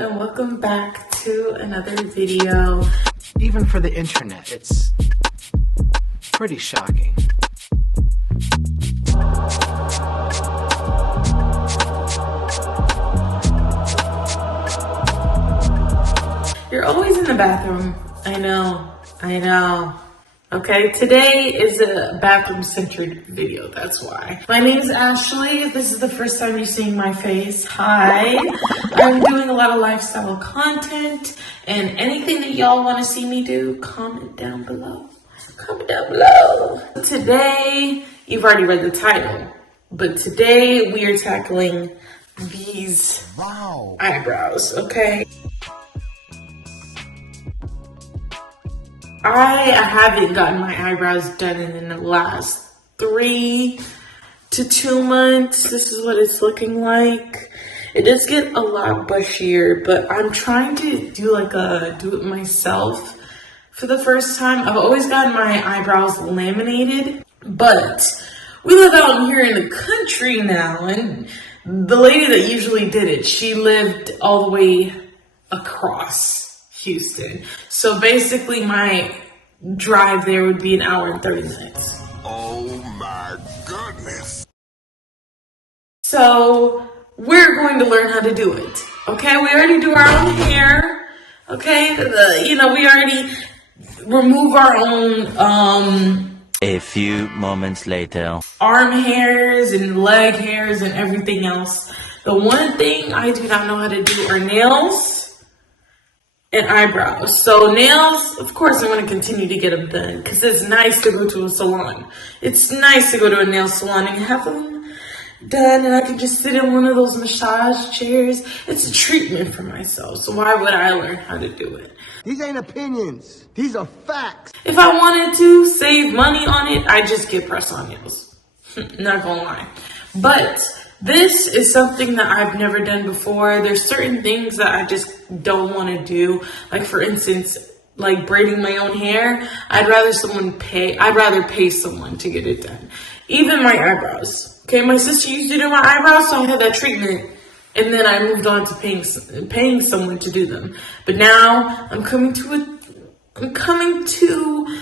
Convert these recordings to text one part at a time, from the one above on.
and welcome back to another video. Even for the internet, it's pretty shocking. You're always in the bathroom. I know. Okay, today is a bathroom-centered video, that's why. My name is Ashley. If this is the first time you're seeing my face, hi. I'm doing a lot of lifestyle content, and anything that y'all want to see me do, comment down below. Today, you've already read the title, but today we are tackling these eyebrows, okay? I haven't gotten my eyebrows done in the last 3 to 2 months. This is what it's looking like. It does get a lot bushier, but I'm trying to do like a do-it-myself for the first time. I've always gotten my eyebrows laminated, but we live out here in the country now, and the lady that usually did it, she lived all the way across Houston. So basically my drive there would be 1 hour and 30 minutes. Oh my goodness. So we're going to learn how to do it. Okay, we already do our own hair. Okay, we already remove our own A few moments later. arm hairs and leg hairs and everything else. The one thing I do not know how to do are nails and eyebrows. So nails, of course, I'm going to continue to get them done because it's nice to go to a salon. It's nice to go to a nail salon and have them done, and I can just sit in one of those massage chairs. It's a treatment for myself, so why would I learn how to do it? These ain't opinions. These are facts. If I wanted to save money on it, I just get press-on nails. Not gonna lie. But this is something that I've never done before. There's certain things that I just don't want to do. Like, for instance, like braiding my own hair. I'd rather pay someone to get it done. Even my eyebrows. Okay, my sister used to do my eyebrows, so I had that treatment. And then I moved on to paying someone to do them. But now I'm coming to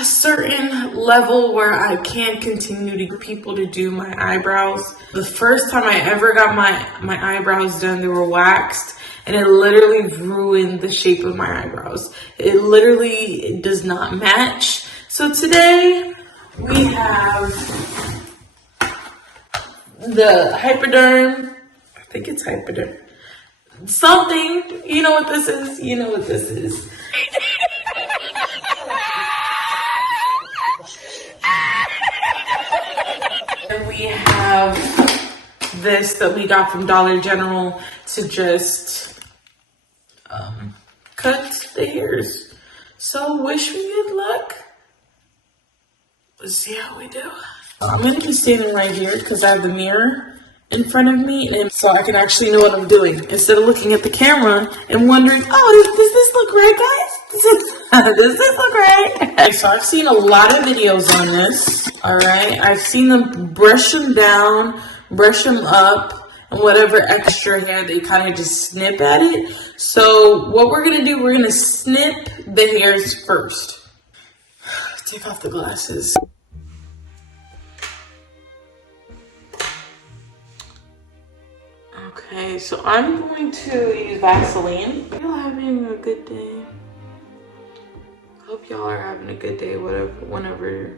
a certain level where I can't continue to get people to do my eyebrows. The first time I ever got my eyebrows done, they were waxed, and it literally ruined the shape of my eyebrows. It literally does not match. So today we have the Hypoderm. I think it's Hypoderm. Something. You know what this is? You know what this is. And we have this that we got from Dollar General to just cut the hairs. So wish me good luck. Let's see how we do. I'm going to be standing right here because I have the mirror in front of me, and so I can actually know what I'm doing instead of looking at the camera and wondering, oh, does this look right, guys? Does this look right? So I've seen a lot of videos on this. All right, I've seen them brush them down, brush them up, and whatever extra hair, they kind of just snip at it. So what we're gonna do, we're gonna snip the hairs first. Take off the glasses. Okay, so I'm going to use Vaseline. Y'all having a good day? Hope y'all are having a good day whenever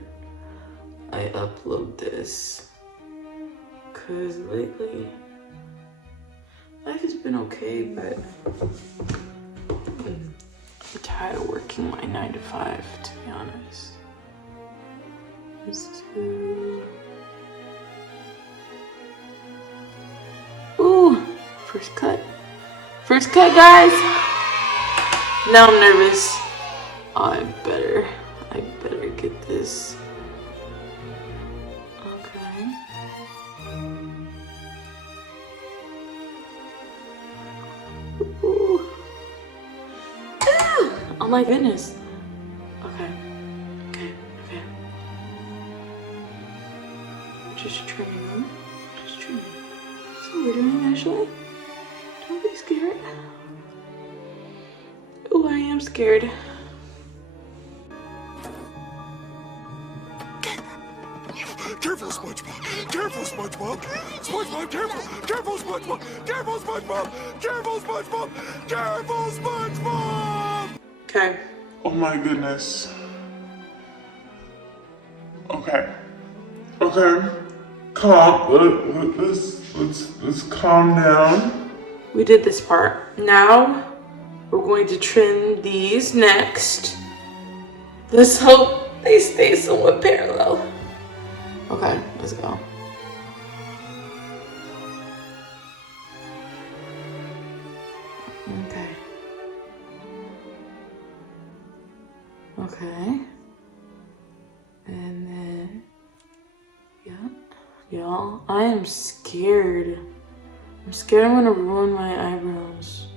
I upload this. Cause lately, life has been okay, but I'm tired of working my 9 to 5, to be honest. Let's do... Ooh, first cut. First cut, guys. Now I'm nervous. Oh, I better get this. Okay. Ooh. Ah! Oh my goodness. Okay. Just trimming them. So we're doing, Ashley. Don't be scared. Oh, I am scared. Careful, SpongeBob! Careful, SpongeBob! SpongeBob, careful! Careful, SpongeBob! Careful, SpongeBob! Careful, SpongeBob! Careful, SpongeBob! Okay. Oh my goodness. Okay. Okay. Calm. Let's calm down. We did this part. Now we're going to trim these next. Let's hope they stay somewhat parallel. Okay, let's go. Okay. Okay. And then, yeah. Y'all, I am scared. I'm scared I'm gonna ruin my eyebrows.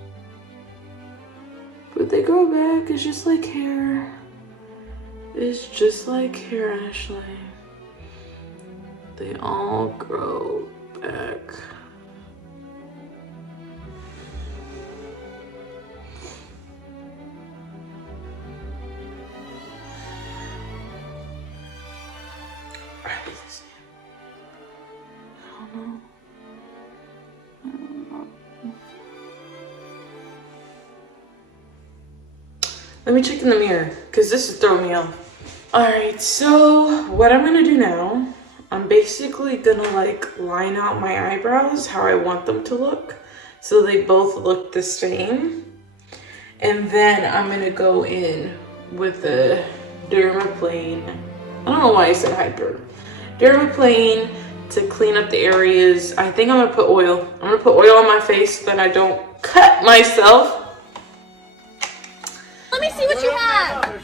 But they grow back, it's just like hair. It's just like hair, Ashley. They all grow back. Let me check in the mirror, because this is throwing me off. Alright, so what I'm gonna do now, I'm basically gonna like line out my eyebrows how I want them to look, so they both look the same. And then I'm gonna go in with the dermaplane. I don't know why I said hyper. Dermaplane to clean up the areas. I think I'm gonna put oil. I'm gonna put oil on my face so that I don't cut myself. Let me see what you have.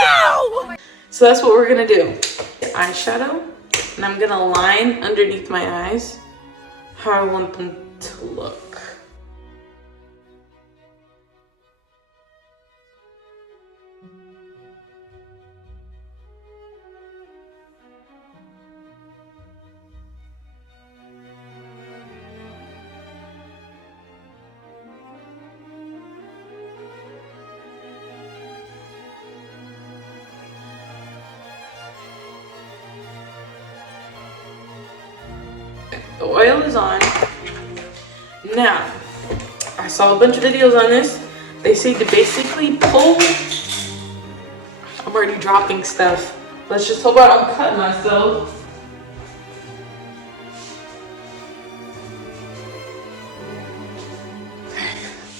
No! So that's what we're gonna do. Eyeshadow, and I'm gonna line underneath my eyes how I want them to look. The oil is on. Now, I saw a bunch of videos on this. They say to basically pull. I'm already dropping stuff. Let's just hope I don't cut myself.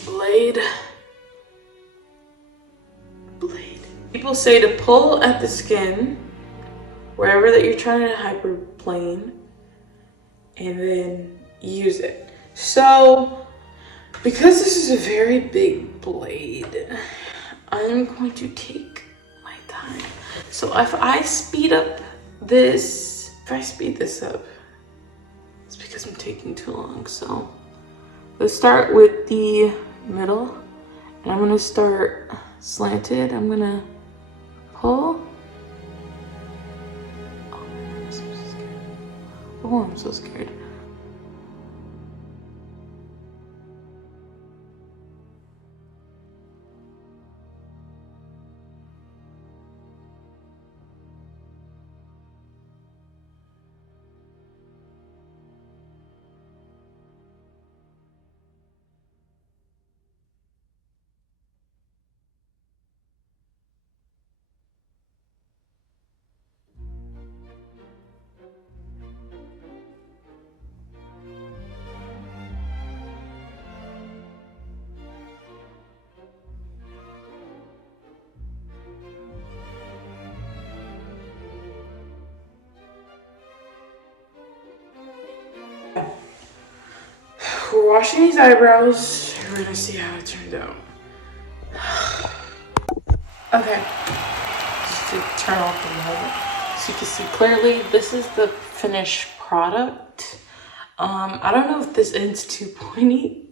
Blade. People say to pull at the skin, wherever that you're trying to hyperplane, and then use it. So, because this is a very big blade, I'm going to take my time. So if I speed up this, it's because I'm taking too long. So let's start with the middle, and I'm gonna start slanted. I'm gonna pull. Oh, I'm so scared. We're washing these eyebrows. We're gonna see how it turned out. Okay. Just to turn off the light so you can see clearly. This is the finished product. I don't know if this end's too pointy.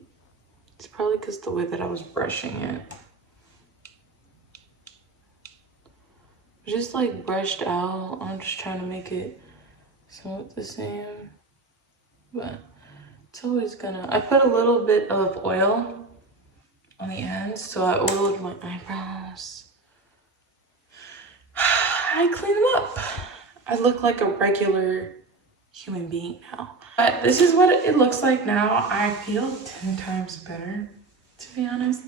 It's probably because the way that I was brushing it. Just like brushed out. I'm just trying to make it somewhat the same. But it's always gonna, I put a little bit of oil on the ends. So I oiled my eyebrows. I clean them up. I look like a regular human being now. But this is what it looks like now. I feel 10 times better, to be honest.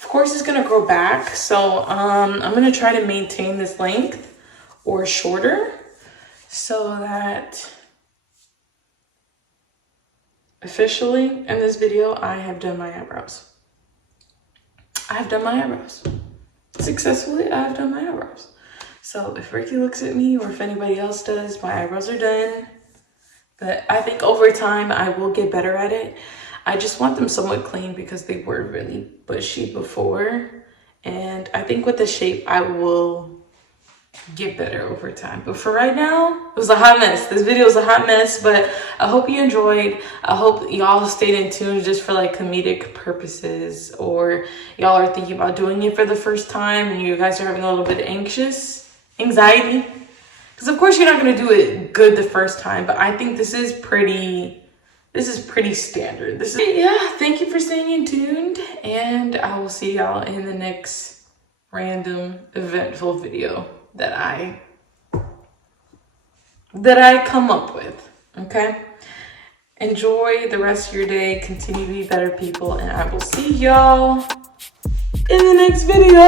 Of course, it's gonna grow back. So I'm gonna try to maintain this length or shorter so that officially in this video, I have done my eyebrows. I have done my eyebrows. Successfully, I have done my eyebrows. So if Ricky looks at me or if anybody else does, my eyebrows are done. But I think over time, I will get better at it. I just want them somewhat clean because they were really bushy before. And I think with the shape, I will get better over time. But for right now, it was a hot mess. This video was a hot mess, but I hope you enjoyed. I hope y'all stayed in tune just for like comedic purposes, or y'all are thinking about doing it for the first time and you guys are having a little bit of anxiety. Because of course you're not going to do it good the first time, but I think this is pretty standard. Yeah, thank you for staying in tuned, and I will see y'all in the next random eventful video that I come up with. Okay, enjoy the rest of your day, continue to be better people, and I will see y'all in the next video.